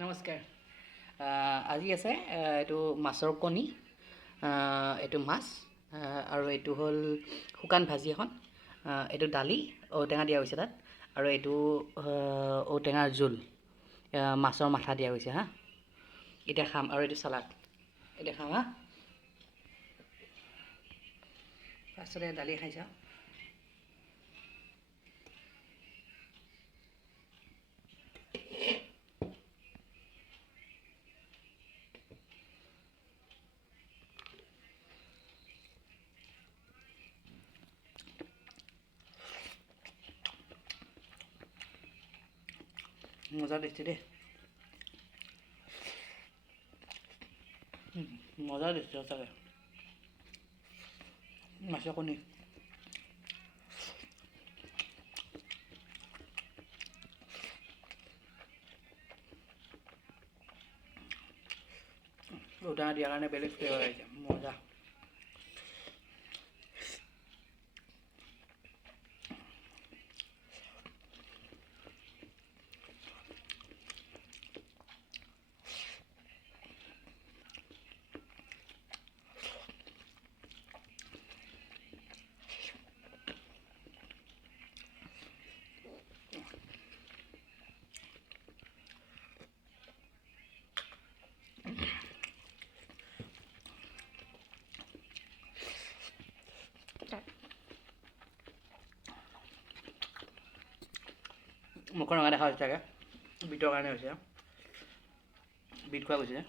নমস্কাৰ। আজি আছে এইটো মাছৰ কণী, এইটো মাছ, আৰু এইটো হ'ল শুকান ভাজি এখন, এইটো দালি ঔটেঙা দিয়া হৈছে তাত, আৰু এইটো ঔটেঙাৰ জোল, মাছৰ মাথা দিয়া হৈছে হা। এতিয়া খাম, আৰু এইটো চালাড। এতিয়া খাম হা। ফাৰ্ষ্টতে দালি খাই চাওঁ। মজা দিছে দেই, মজা দিছে সঁচাকৈ। মাছৰ কণী ঔটেঙা দিয়াৰ কাৰণে বেলেগ ফ্লেভাৰ আহিছে, মজা। মুখৰ ৰঙা দেখা হৈছে চাগে, বিটৰ কাৰণে হৈছে। বিট খোৱা গৈছে।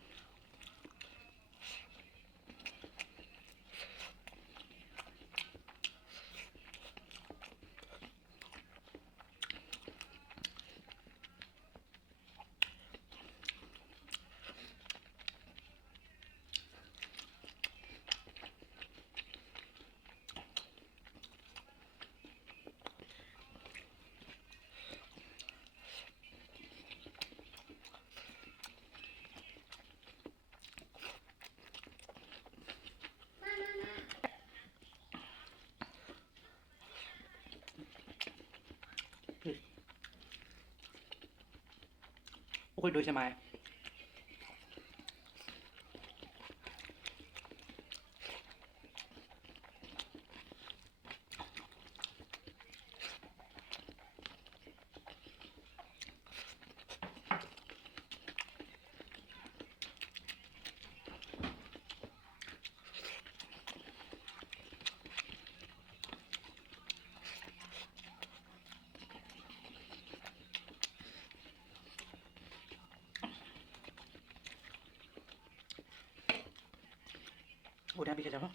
পুখুৰীত ধৰিছে মায়ে। ঔটেঙা পিছে যাব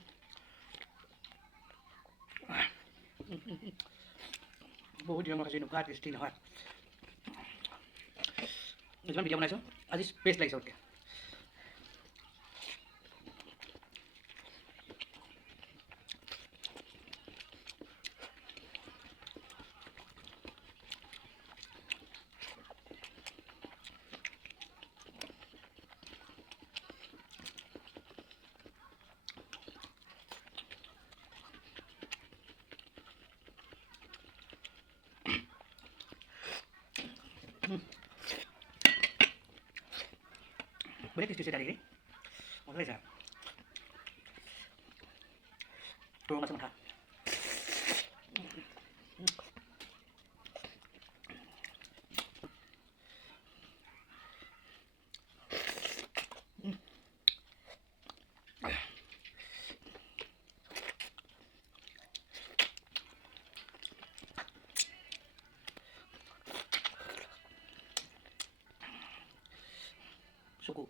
বহুত দিনৰ মই খাইছোঁ, এনেকুৱা টেষ্টি নহয়। যিমান ভিডিঅ' বনাইছোঁ, আজি বেষ্ট লাগিছে চবতকৈ। Boleh tes tadi ni? Mau saya. Turun masuk mentah. Suku.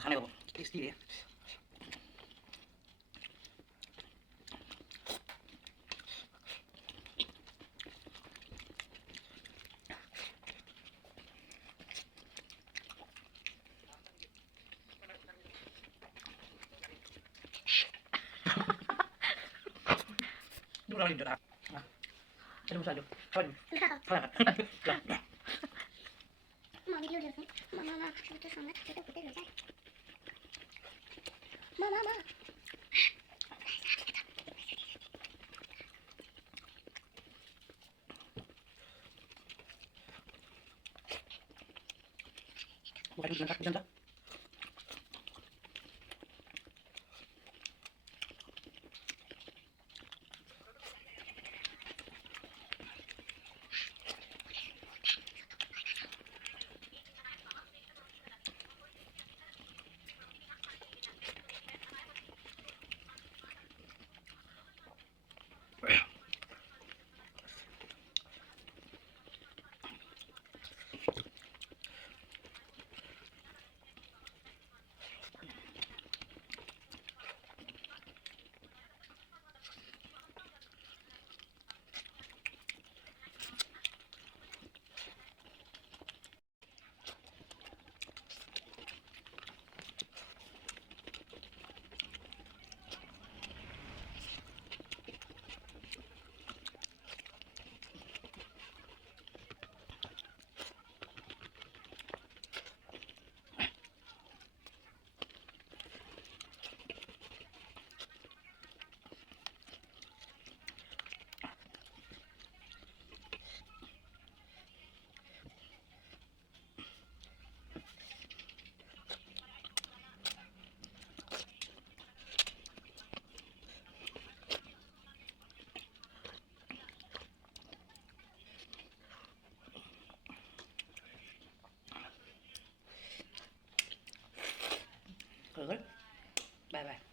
Akan aku tasty ya. পুৰা দিনটো তাক এইটো মুচাই দিওঁ হয় দিওঁ Mama video diyorsun. Mama şurada sonra şurada burada güzel. Mama. bukan janda Bye bye.